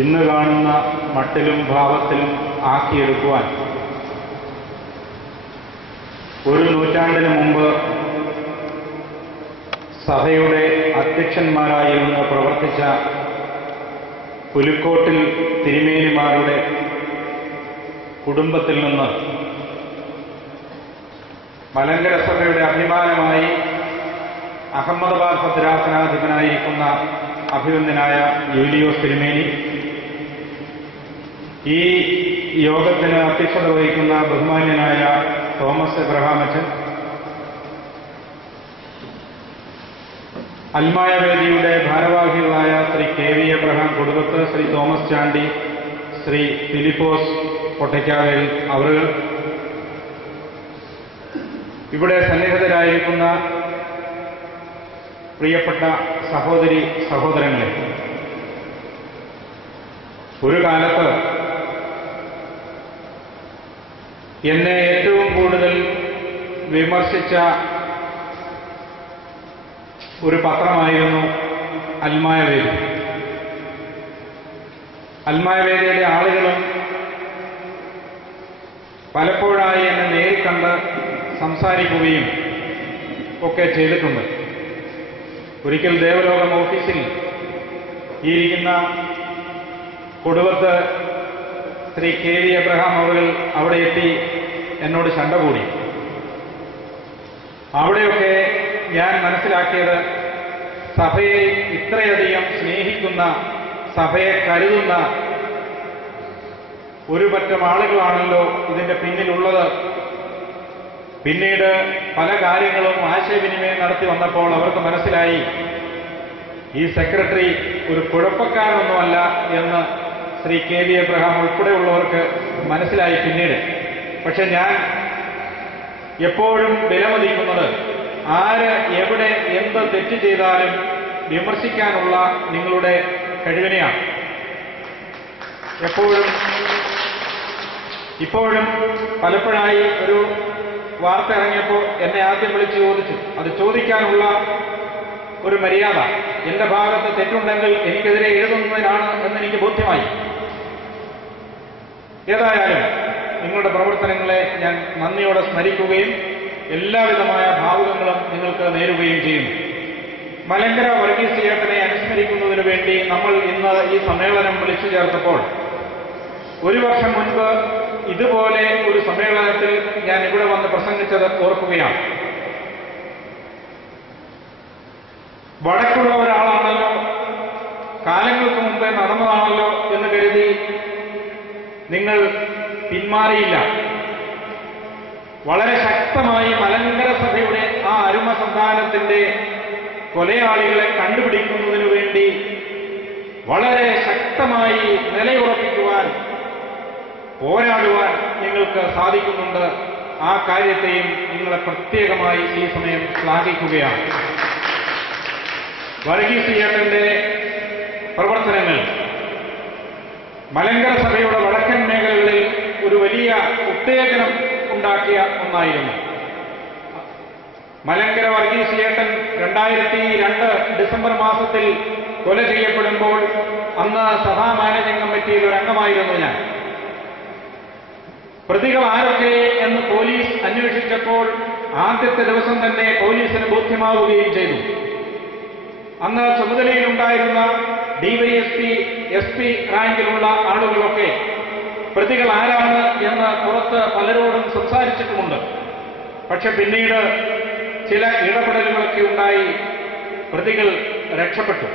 ഇന്ന് കാണുന്ന മട്ടിലും ഭാവത്തിലും ആക്കിയെടുക്കുവാൻ ഒരു നൂറ്റാണ്ടിന് മുമ്പ് സഭയുടെ അധ്യക്ഷന്മാരായിരുന്നു പ്രവർത്തിച്ച പുലിക്കോട്ടിൽ തിരുമേനിമാരുടെ കുടുംബത്തിൽ നിന്ന് മലങ്കര സഭയുടെ അഭിമാനമായി അഹമ്മദാബാദ് ഭദ്രാസനാധിപനായിരിക്കുന്ന അഭിവന്ദനായ യൂലിയോസ് തിരുമേനി, ഈ യോഗത്തിന് അധ്യക്ഷത വഹിക്കുന്ന ബഹുമാന്യനായ തോമസ് എബ്രഹാം അച്ഛൻ, അൽമായ വേദിയുടെ ഭാരവാഹികളായ Shri K V Abraham Koduvath, Shri Thomas Chandy, Shri Philipose Pottakkavel അവറുകൾ, ഇവിടെ സന്നിഹിതരായിരിക്കുന്ന പ്രിയപ്പെട്ട സഹോദരി സഹോദരങ്ങളെ, ഒരു കാലത്ത് എന്നെ ഏറ്റവും കൂടുതൽ വിമർശിച്ച ഒരു പത്രമായിരുന്നു അൽമായ വേദി. അൽമായ വേദിയുടെ ആളുകളും പലപ്പോഴായി എന്നെ നേരിക്കണ്ട് സംസാരിക്കുകയും ഒക്കെ ചെയ്തിട്ടുണ്ട്. ഒരിക്കൽ ദേവലോകം ഓഫീസിൽ ഈ ഇരിക്കുന്ന Koduvath Shri K V Abraham അവർ അവിടെ എത്തി എന്നോട് ശണ്ട കൂടി. അവിടെയൊക്കെ ഞാൻ മനസ്സിലാക്കിയത്, സഭയെ ഇത്രയധികം സ്നേഹിക്കുന്ന, സഭയെ കരുതുന്ന ഒരു പറ്റം ആളുകളാണല്ലോ ഇതിന്റെ പിന്നിലുള്ളത്. പിന്നീട് പല കാര്യങ്ങളും ആശയവിനിമയം നടത്തി വന്നപ്പോൾ അവർക്ക് മനസ്സിലായി, ഈ സെക്രട്ടറി ഒരു കുഴപ്പക്കാരനൊന്നുമല്ല എന്ന് ശ്രീ കെ വി എബ്രഹാം ഉൾപ്പെടെയുള്ളവർക്ക് മനസ്സിലായി പിന്നീട്. പക്ഷെ ഞാൻ എപ്പോഴും വിലമതിക്കുന്നത്, ആര് എവിടെ എന്ത് തെറ്റ് ചെയ്താലും വിമർശിക്കാനുള്ള നിങ്ങളുടെ കഴിവിനെയാണ്. ഇപ്പോഴും പലപ്പോഴായി ഒരു വാർത്ത ഇറങ്ങിയപ്പോൾ എന്നെ ആദ്യം വിളിച്ച് ചോദിച്ചു. അത് ചോദിക്കാനുള്ള ഒരു മര്യാദ, എന്റെ ഭാഗത്ത് തെറ്റുണ്ടെങ്കിൽ എനിക്കെതിരെ എഴുതുന്നതിനാണ് എന്നെനിക്ക് ബോധ്യമായി. ഏതായാലും നിങ്ങളുടെ പ്രവർത്തനങ്ങളെ ഞാൻ നന്ദിയോടെ സ്മരിക്കുകയും എല്ലാവിധമായ ഭാവുകങ്ങളും നിങ്ങൾക്ക് നേരുകയും ചെയ്യുന്നു. മലങ്കര വർഗീസ് ചേട്ടനെ അനുസ്മരിക്കുന്നതിനു വേണ്ടി നമ്മൾ ഇന്ന് ഈ സമ്മേളനം വിളിച്ചു ചേർത്തപ്പോൾ, ഒരു വർഷം മുൻപ് ഇതുപോലെ ഒരു സമ്മേളനത്തിൽ ഞാൻ ഇവിടെ വന്ന് പ്രസംഗിച്ചത് ഓർക്കുകയാണ്. വടക്കുള്ള ഒരാളാണല്ലോ, കാലങ്ങൾക്ക് മുമ്പേ നടന്നതാണല്ലോ എന്ന് കരുതി നിങ്ങൾ പിന്മാറിയില്ല. വളരെ ശക്തമായി മലങ്കര സഭയുടെ ആ അരുമ സന്താനത്തിന്റെ കൊലയാളികളെ കണ്ടുപിടിക്കുന്നതിനു വേണ്ടി വളരെ ശക്തമായി നിലയുറപ്പിക്കുവാൻ, പോരാടുവാൻ നിങ്ങൾക്ക് സാധിക്കുന്നുണ്ട്. ആ കാര്യത്തെയും നിങ്ങളെ പ്രത്യേകമായി ഈ സമയം ശ്ലാഘിക്കുകയാണ്. വർഗീസ് ചേട്ടന്റെ പ്രവർത്തനങ്ങൾ മലങ്കര സഭയുടെ വടക്കൻ മേഖലകളിൽ ഒരു വലിയ ഉത്തേജനം ഉണ്ടാക്കിയ ഒന്നായിരുന്നു. മലങ്കര വർഗീസ് ചേട്ടൻ 2002 ഡിസംബർ മാസത്തിൽ കൊല ചെയ്യപ്പെടുമ്പോൾ അന്ന് സഭാ മാനേജിംഗ് കമ്മിറ്റിയിൽ ഒരു അംഗമായിരുന്നു ഞാൻ. പ്രതികൾ ആരൊക്കെ എന്ന് പോലീസ് അന്വേഷിച്ചപ്പോൾ ആദ്യത്തെ ദിവസം തന്നെ പോലീസിന് ബോധ്യമാവുകയും ചെയ്തു. അന്ന് ചുമതലയിലുണ്ടായിരുന്ന ഡിവൈഎസ്പി, SP റാങ്കിലുള്ള ആളുകളൊക്കെ പ്രതികൾ ആരാണ് എന്ന് പുറത്ത് പലരോടും സംസാരിച്ചിട്ടുമുണ്ട്. പക്ഷെ പിന്നീട് ചില ഇടപെടലുകളൊക്കെ ഉണ്ടായി, പ്രതികൾ രക്ഷപ്പെട്ടു.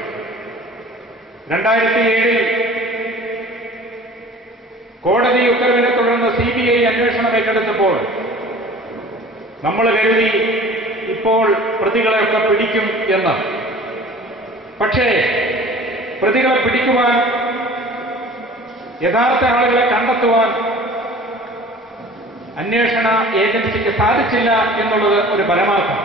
2007 കോടതി ഉത്തരവിനെ തുടർന്ന് CBI അന്വേഷണം ഏറ്റെടുത്തപ്പോൾ നമ്മൾ കരുതി ഇപ്പോൾ പ്രതികളെയൊക്കെ പിടിക്കും എന്ന്. പക്ഷേ പ്രതികളെ പിടിക്കുവാൻ, യഥാർത്ഥ ആളുകളെ കണ്ടെത്തുവാൻ അന്വേഷണ ഏജൻസിക്ക് സാധിച്ചില്ല എന്നുള്ളത് ഒരു പരമാർത്ഥം.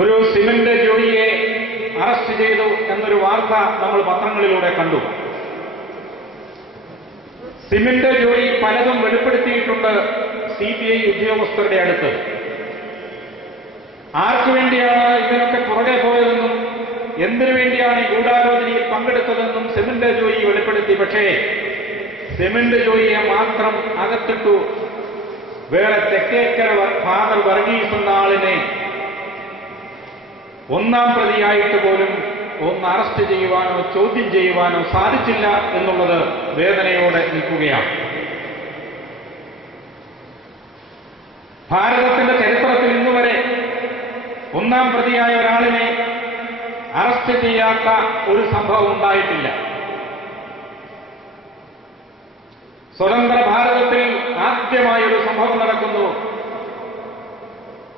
ഒരു സിമന്റ് ജോലിയെ അറസ്റ്റ് ചെയ്തു എന്നൊരു വാർത്ത നമ്മൾ പത്രങ്ങളിലൂടെ കണ്ടു. സിമന്റ് ജോലി പലതും വെളിപ്പെടുത്തിയിട്ടുണ്ട് CBI ഉദ്യോഗസ്ഥരുടെ അടുത്ത്. ആർക്കു വേണ്ടിയാണ് ഇതിനൊക്കെ പുറകെ പോയതെന്നും എന്തിനു വേണ്ടിയാണ് ഈ ഗൂഢാലോചനയിൽ പങ്കെടുത്തതെന്നും സെമിന്റെ ജോയി വെളിപ്പെടുത്തി. പക്ഷേ സെമിന്റെ ജോയിയെ മാത്രം അകത്തിട്ടു. വേറെ തെക്കേക്കര ഫാദർ വർഗീസ് എന്ന ആളിനെ ഒന്നാം പ്രതിയായിട്ട് പോലും ഒന്ന് അറസ്റ്റ് ചെയ്യുവാനോ ചോദ്യം ചെയ്യുവാനോ സാധിച്ചില്ല എന്നുള്ളത് വേദനയോടെ നിൽക്കുകയാണ്. ഭാരതത്തിന്റെ ചരിത്രത്തിൽ ഇന്നുവരെ ഒന്നാം പ്രതിയായ ഒരാളിനെ അറസ്റ്റ് ചെയ്യാത്ത ഒരു സംഭവം ഉണ്ടായിട്ടില്ല. സ്വതന്ത്ര ഭാരതത്തിൽ ആദ്യമായൊരു സംഭവം നടക്കുന്നു.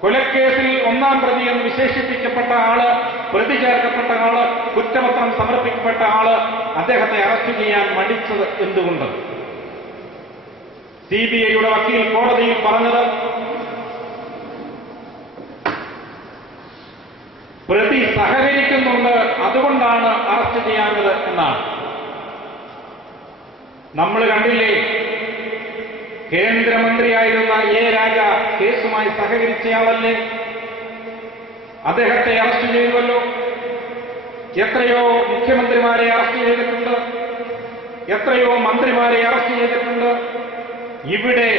കൊലക്കേസിൽ ഒന്നാം പ്രതി എന്ന് വിശേഷിപ്പിക്കപ്പെട്ട ആള്, പ്രതി ചേർക്കപ്പെട്ട ആള്, കുറ്റപത്രം സമർപ്പിക്കപ്പെട്ട ആള്, അദ്ദേഹത്തെ അറസ്റ്റ് ചെയ്യാൻ മടിച്ചത് എന്തുകൊണ്ട്? സിബിഐയുടെ വക്കീൽ കോടതിയിൽ പറഞ്ഞത് പ്രതി സഹകരിക്കുന്നുണ്ട്, അതുകൊണ്ടാണ് അറസ്റ്റ് ചെയ്യാഞ്ഞത് എന്നാണ്. നമ്മൾ കണ്ടില്ലേ, കേന്ദ്രമന്ത്രിയായിരുന്ന എ രാജ കേസുമായി സഹകരിച്ചയാളല്ലേ? അദ്ദേഹത്തെ അറസ്റ്റ് ചെയ്തുവല്ലോ. എത്രയോ മുഖ്യമന്ത്രിമാരെ അറസ്റ്റ് ചെയ്തിട്ടുണ്ട്, എത്രയോ മന്ത്രിമാരെ അറസ്റ്റ് ചെയ്തിട്ടുണ്ട്. ഇവിടെ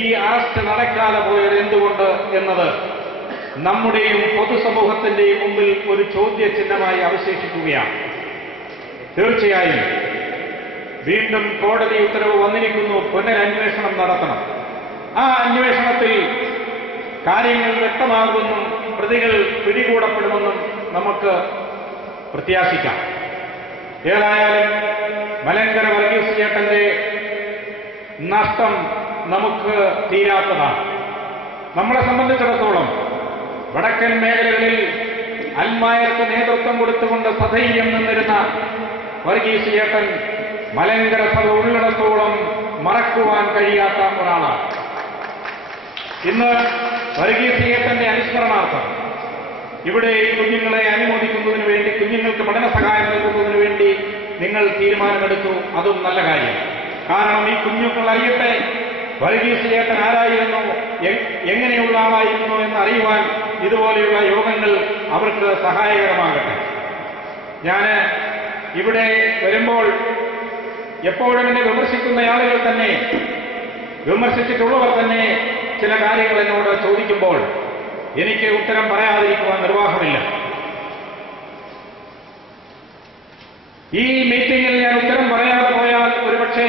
ഈ അറസ്റ്റ് നടക്കാതെ പോയത് എന്തുകൊണ്ട് എന്നത് നമ്മുടെയും പൊതുസമൂഹത്തിന്റെയും മുമ്പിൽ ഒരു ചോദ്യചിഹ്നമായി അവശേഷിക്കുകയാണ്. തീർച്ചയായും വീണ്ടും കോടതി ഉത്തരവ് വന്നിരിക്കുന്നു, പുനരന്വേഷണം നടത്തണം. ആ അന്വേഷണത്തിൽ കാര്യങ്ങൾ വ്യക്തമാകുമെന്നും പ്രതികൾ പിടികൂടപ്പെടുമെന്നും നമുക്ക് പ്രത്യാശിക്കാം. ഏതായാലും മലങ്കര വർഗീസ് ചേട്ടന്റെ നഷ്ടം നമുക്ക് തീരാത്തതാണ്. നമ്മളെ സംബന്ധിച്ചിടത്തോളം വടക്കൻ മേഖലകളിൽ അൽമായർക്ക് നേതൃത്വം കൊടുത്തുകൊണ്ട് സധൈര്യം നിന്നിരുന്ന വർഗീസ് ചേട്ടൻ മലങ്കര സഭ ഉള്ളിടത്തോളം മറക്കുവാൻ കഴിയാത്ത ഒരാളാണ്. ഇന്ന് വർഗീസ് ചേട്ടന്റെ അനുസ്മരണാർത്ഥം ഇവിടെ ഈ കുഞ്ഞുങ്ങളെ അനുമോദിക്കുന്നതിന് വേണ്ടി, കുഞ്ഞുങ്ങൾക്ക് പഠന സഹായം നൽകുന്നതിന് വേണ്ടി നിങ്ങൾ തീരുമാനമെടുത്തു. അതും നല്ല കാര്യം. കാരണം ഈ കുഞ്ഞുങ്ങൾ അറിയട്ടെ വർഗീസ് ചേട്ടൻ ആരായിരുന്നു, എങ്ങനെയുള്ള ആളായിരുന്നു എന്ന് അറിയുവാൻ ഇതുപോലെയുള്ള യോഗങ്ങൾ അവർക്ക് സഹായകരമാകട്ടെ. ഞാൻ ഇവിടെ വരുമ്പോൾ എപ്പോഴും എന്നെ വിമർശിക്കുന്ന ആളുകൾ തന്നെ, വിമർശിച്ചിട്ടുള്ളവർ തന്നെ ചില കാര്യങ്ങൾ എന്നോട് ചോദിക്കുമ്പോൾ എനിക്ക് ഉത്തരം പറയാതിരിക്കുവാൻ നിർവാഹമില്ല. ഈ മീറ്റിംഗിൽ ഞാൻ ഉത്തരം പറയാതെ പോയാൽ ഒരുപക്ഷെ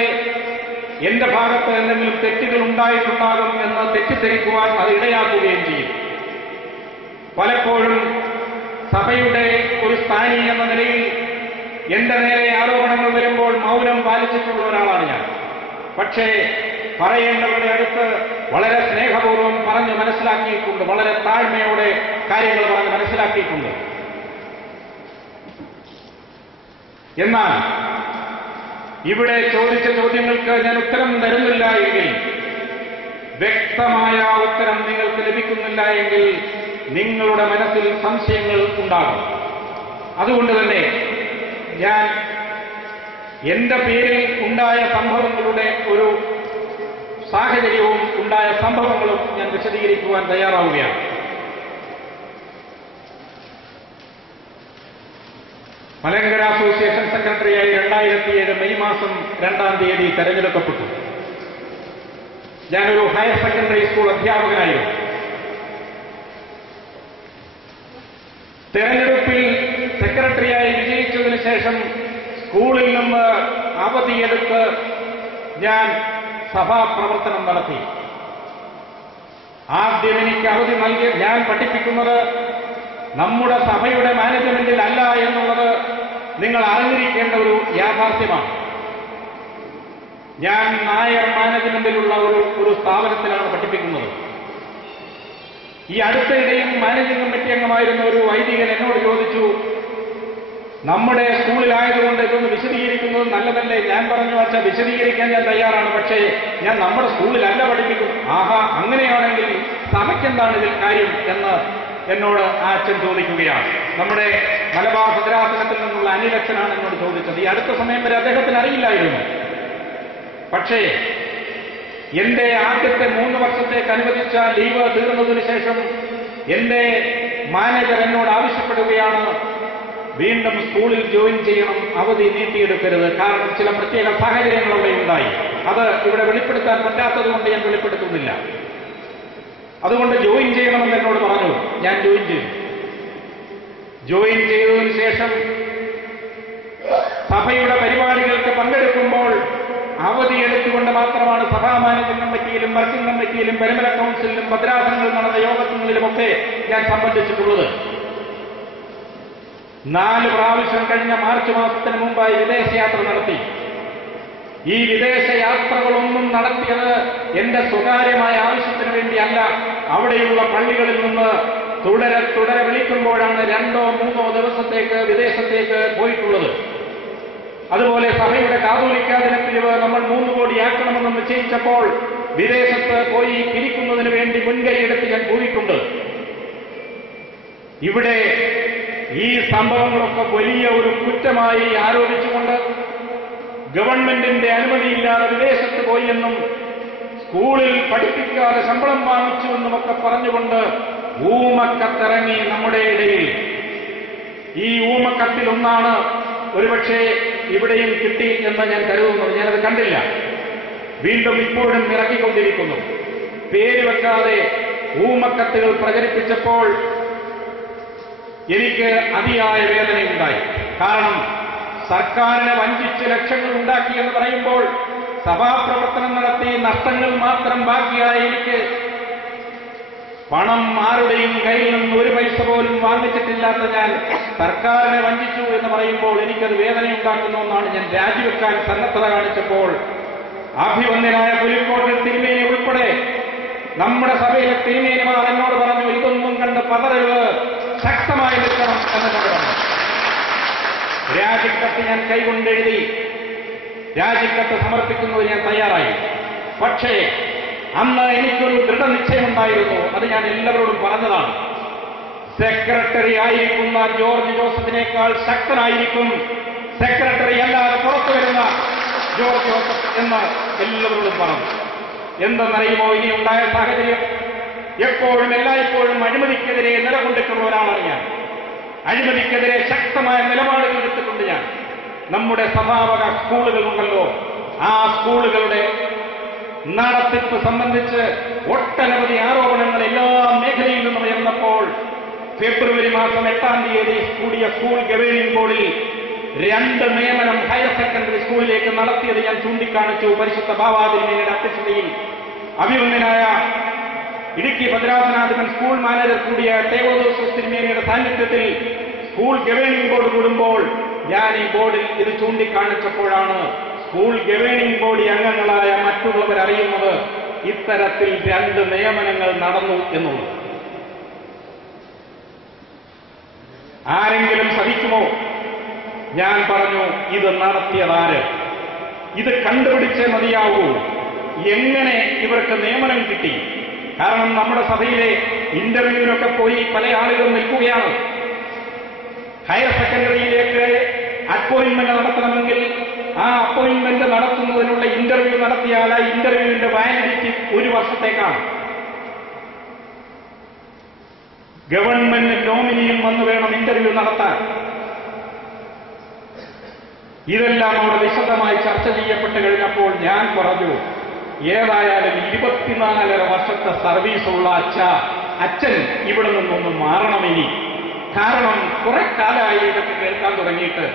എന്റെ ഭാഗത്ത് എന്തെങ്കിലും തെറ്റുകൾ ഉണ്ടായിട്ടുണ്ടാകും എന്ന് തെറ്റിദ്ധരിക്കുവാൻ അത് ഇടയാക്കുകയും ചെയ്യും. പലപ്പോഴും സഭയുടെ ഒരു സ്ഥാനി എന്ന നിലയിൽ എന്റെ നേരെ ആരോപണങ്ങൾ വരുമ്പോൾ മൗനം പാലിച്ചിട്ടുള്ള ഒരാളാണ് ഞാൻ. പക്ഷേ പറയേണ്ടവരുടെ അടുത്ത് വളരെ സ്നേഹപൂർവ്വം പറഞ്ഞ് മനസ്സിലാക്കിയിട്ടുണ്ട്, വളരെ താഴ്മയോടെ കാര്യങ്ങൾ പറഞ്ഞ് മനസ്സിലാക്കിയിട്ടുണ്ട്. എന്നാൽ ഇവിടെ ചോദിച്ച ചോദ്യങ്ങൾക്ക് ഞാൻ ഉത്തരം തരുന്നില്ല എങ്കിൽ, വ്യക്തമായ ഉത്തരം നിങ്ങൾക്ക് ലഭിക്കുന്നില്ല എങ്കിൽ നിങ്ങളുടെ മനസ്സിൽ സംശയങ്ങൾ ഉണ്ടാകും. അതുകൊണ്ട് തന്നെ ഞാൻ എന്റെ പേരിൽ ഉണ്ടായ സംഭവങ്ങളുടെ ഒരു സാഹചര്യവും ഉണ്ടായ സംഭവങ്ങളും ഞാൻ വിശദീകരിക്കുവാൻ തയ്യാറാവുകയാണ്. മലങ്കര അസോസിയേഷൻ സെക്രട്ടറിയായി 2007 മെയ് മാസം 2-ാം തീയതി തെരഞ്ഞെടുക്കപ്പെട്ടു. ഞാനൊരു ഹയർ സെക്കൻഡറി സ്കൂൾ അധ്യാപകനായിരുന്നു. തെരഞ്ഞെടുപ്പിൽ സെക്രട്ടറിയായി വിജയിച്ചതിന് ശേഷം സ്കൂളിൽ നിന്ന് അവധിയെടുത്ത് ഞാൻ സഭാപ്രവർത്തനം നടത്തി. ആദ്യം എനിക്ക് അവധി നൽകി, ഞാൻ പഠിപ്പിക്കുന്നത് നമ്മുടെ സഭയുടെ മാനേജ്മെന്റിൽ അല്ല എന്നുള്ളത് നിങ്ങൾ അറിഞ്ഞിരിക്കേണ്ട ഒരു യാഥാർത്ഥ്യമാണ്. ഞാൻ നായർ മാനേജ്മെന്റിലുള്ള ഒരു സ്ഥാപനത്തിലാണ് പഠിപ്പിക്കുന്നത്. ഈ അടുത്തിടെയും മാനേജിംഗ് കമ്മിറ്റി അംഗമായിരുന്ന ഒരു വൈദികൻ എന്നോട് ചോദിച്ചു, നമ്മുടെ സ്കൂളിലായതുകൊണ്ട് ഇതൊന്ന് വിശദീകരിക്കുന്നത് നല്ലതല്ലേ? ഞാൻ പറഞ്ഞു, അച്ഛാ വിശദീകരിക്കാൻ ഞാൻ തയ്യാറാണ്, പക്ഷേ ഞാൻ നമ്മുടെ സ്കൂളിലല്ല പഠിപ്പിക്കുന്നു. ആഹാ, അങ്ങനെയാണെങ്കിൽ സഭയ്ക്കെന്താണ് ഇതിൽ കാര്യം എന്ന് എന്നോട് ആ അച്ഛൻ ചോദിക്കുകയാണ്. നമ്മുടെ മലബാർ ഭദ്രാസനത്തിൽ നിന്നുള്ള അനിലച്ഛനാണ് എന്നോട് ചോദിച്ചത്. ഈ അടുത്ത സമയം വരെ അദ്ദേഹത്തിന് അറിയില്ലായിരുന്നു. പക്ഷേ എന്റെ ആദ്യത്തെ 3 വർഷത്തേക്ക് അനുവദിച്ച ലീവ് തീർന്നതിന് ശേഷം എന്റെ മാനേജർ എന്നോട് ആവശ്യപ്പെടുകയാണ്, വീണ്ടും സ്കൂളിൽ ജോയിൻ ചെയ്യണം, അവധി നീട്ടിയെടുക്കരുത്, കാരണം ചില പ്രത്യേക സാഹചര്യങ്ങൾ അവിടെ ഉണ്ടായി. അത് ഇവിടെ വെളിപ്പെടുത്താൻ പറ്റാത്തതുകൊണ്ട് ഞാൻ വെളിപ്പെടുത്തുന്നില്ല. അതുകൊണ്ട് ജോയിൻ ചെയ്യണമെന്ന് എന്നോട് പറഞ്ഞു. ഞാൻ ജോയിൻ ചെയ്തു. ജോയിൻ ചെയ്തതിനു ശേഷം സഭയുടെ പരിപാടികൾക്ക് പങ്കെടുക്കുമ്പോൾ അവധിയെടുത്തുകൊണ്ട് മാത്രമാണ് സഭാ മാനേജിംഗ് കമ്മിറ്റിയിലും വർക്കിംഗ് കമ്മിറ്റിയിലും പരിമല കൌൺസിലിലും ഭദ്രാസനങ്ങൾ നടന്ന യോഗങ്ങളിലുമൊക്കെ ഞാൻ സംബന്ധിച്ചിട്ടുള്ളത്. 4 പ്രാവശ്യം കഴിഞ്ഞ മാർച്ച് മാസത്തിന് മുമ്പായി വിദേശയാത്ര നടത്തി. ഈ വിദേശയാത്രകളൊന്നും നടത്തിയത് എന്റെ സ്വകാര്യമായ ആവശ്യത്തിന് വേണ്ടിയല്ല. അവിടെയുള്ള പള്ളികളിൽ നിന്ന് തുടരെ വിളിക്കുമ്പോഴാണ് 2 or 3 ദിവസത്തേക്ക് വിദേശത്തേക്ക് പോയിട്ടുള്ളത്. അതുപോലെ സഭയുടെ കാതോലിക്ക ദിനപ്പിരിവ് നമ്മൾ 3 കോടിയാക്കണമെന്ന് നിശ്ചയിച്ചപ്പോൾ വിദേശത്ത് പോയി പിരിക്കുന്നതിന് വേണ്ടി മുൻകൈയെടുത്ത് ഞാൻ പോയിട്ടുണ്ട്. ഇവിടെ ഈ സംഭവങ്ങളൊക്കെ വലിയ ഒരു കുറ്റമായി ആരോപിച്ചുകൊണ്ട് ഗവൺമെന്റിന്റെ അനുമതിയില്ലാതെ വിദേശത്ത് പോയി എന്നും സ്കൂളിൽ പഠിപ്പിക്കാതെ ശമ്പളം വാങ്ങിച്ചുവെന്നുമൊക്കെ പറഞ്ഞുകൊണ്ട് ഊമക്കത്തിറങ്ങി നമ്മുടെ ഇടയിൽ. ഈ ഊമക്കത്തിലൊന്നാണ് ഒരുപക്ഷെ ഇവിടെയും കിട്ടി എന്ന് ഞാൻ കരുതുന്നത്. ഞാനത് കണ്ടില്ല. വീണ്ടും ഇപ്പോഴും ഇറക്കിക്കൊണ്ടിരിക്കുന്നു. പേര് വെക്കാതെ ഊമക്കത്തുകൾ പ്രചരിപ്പിച്ചപ്പോൾ എനിക്ക് അതിയായ വേദനയുണ്ടായി. കാരണം സർക്കാരിനെ വഞ്ചിച്ച് ലക്ഷങ്ങൾ ഉണ്ടാക്കിയെന്ന് പറയുമ്പോൾ സഭാപ്രവർത്തനം നടത്തി നഷ്ടങ്ങൾ മാത്രം ബാക്കിയായി എനിക്ക് പണം ആരുടെയും കയ്യിൽ നിന്ന് 1 പൈസ പോലും വാങ്ങിച്ചിട്ടില്ലാത്ത ഞാൻ സർക്കാരിനെ വഞ്ചിച്ചു എന്ന് പറയുമ്പോൾ എനിക്കത് വേദനയുണ്ടാക്കുന്ന ഒന്നാണ്. ഞാൻ രാജിവെക്കാൻ സന്നദ്ധത കാണിച്ചപ്പോൾ അഭിവന്ദ്യനായ പുലിക്കോട്ടിൽ തിരുമേനി ഉൾപ്പെടെ നമ്മുടെ സഭയിലെ തിരുമേനിമാർ എന്നോട് പറഞ്ഞു, ഇതൊന്നും കണ്ട് പതറരുത്, ശക്തമായി നിൽക്കണം എന്നോട് പറഞ്ഞു. രാജിക്കത്ത് ഞാൻ കൈകൊണ്ടെഴുതി. രാജിക്കത്ത് സമർപ്പിക്കുന്നതിന് ഞാൻ തയ്യാറായി. പക്ഷേ അന്ന് എനിക്കൊരു ദൃഢനിശ്ചയമുണ്ടായിരുന്നു. അത് ഞാൻ എല്ലാവരോടും പറഞ്ഞതാണ്. സെക്രട്ടറി ആയിരിക്കുന്ന ജോർജ് ജോസഫിനേക്കാൾ ശക്തനായിരിക്കും സെക്രട്ടറി അല്ലാതെ പുറത്തു വരുന്ന ജോർജ് ജോസഫ് എന്ന് എല്ലാവരോടും പറഞ്ഞു. എന്തെന്നറിയുമോ ഇനി ഉണ്ടായ സാഹചര്യം? എപ്പോഴും എല്ലായ്പ്പോഴും അഴിമതിക്കെതിരെ നിലകൊണ്ടിട്ടുള്ള ഒരാളാണ് ഞാൻ. അഴിമതിക്കെതിരെ ശക്തമായ നിലപാടുകൾ എടുത്തിട്ടുണ്ട് ഞാൻ. നമ്മുടെ സഭാവക സ്കൂളുകളുണ്ടല്ലോ, ആ സ്കൂളുകളുടെ നടത്തിപ്പ് സംബന്ധിച്ച് ഒട്ടനവധി ആരോപണങ്ങൾ എല്ലാ മേഖലയിൽ നിന്നും ഉയർന്നപ്പോൾ ഫെബ്രുവരി മാസം 8-ാം തീയതി കൂടിയ സ്കൂൾ ഗവേണിംഗ് ബോർഡിൽ 2 നിയമനം ഹയർ സെക്കൻഡറി സ്കൂളിലേക്ക് നടത്തിയത് ഞാൻ ചൂണ്ടിക്കാണിച്ചു. പരിശുദ്ധ ബാവാതിരുമേനിയുടെ അധ്യക്ഷതയിൽ അഭിവന്ദ്യനായ ഇടുക്കി ഭദ്രാസനാധിപൻ സ്കൂൾ മാനേജർ കൂടിയ തേവദോസ് തിരുമേനിയുടെ സാന്നിധ്യത്തിൽ സ്കൂൾ ഗവേണിംഗ് ബോർഡ് കൂടുമ്പോൾ ഞാൻ ഈ ബോർഡിൽ ഇത് ചൂണ്ടിക്കാണിച്ചപ്പോഴാണ് സ്കൂൾ ഗവേണിംഗ് ബോഡി അംഗങ്ങളായ മറ്റുള്ളവർ അറിയുന്നത് ഇത്തരത്തിൽ 2 നിയമനങ്ങൾ നടന്നു എന്നുള്ളത്. ആരെങ്കിലും സഹിക്കുമോ? ഞാൻ പറഞ്ഞു, ഇത് നടത്തിയതാര്? ഇത് കണ്ടുപിടിച്ചേ മതിയാവൂ. എങ്ങനെ ഇവർക്ക് നിയമനം കിട്ടി? കാരണം നമ്മുടെ സഭയിലെ ഇന്റർവ്യൂവിനൊക്കെ പോയി പല ആളുകളും നിൽക്കുകയാണ്. ഹയർ സെക്കൻഡറിയിലേക്ക് അപ്പോയിന്റ്മെന്റ് നടത്തണമെങ്കിൽ ആ അപ്പോയിന്റ്മെന്റ് നടത്തുന്നതിനുള്ള ഇന്റർവ്യൂ നടത്തിയാൽ ആ ഇന്റർവ്യൂവിന്റെ വാലിഡിറ്റി 1 വർഷത്തേക്കാണ്. ഗവൺമെന്റ് നോമിനിയും വന്നു വേണം ഇന്റർവ്യൂ നടത്താൻ. ഇതെല്ലാം അവിടെ വിശദമായി ചർച്ച ചെയ്യപ്പെട്ട് കഴിഞ്ഞപ്പോൾ ഞാൻ പറഞ്ഞു, ഏതായാലും 24 വർഷത്തെ സർവീസുള്ള അച്ഛൻ ഇവിടെ നിന്നൊന്ന് മാറണമെനി. കാരണം കുറെ കാലമായി ഇതൊക്കെ കേൾക്കാൻ തുടങ്ങിയിട്ട്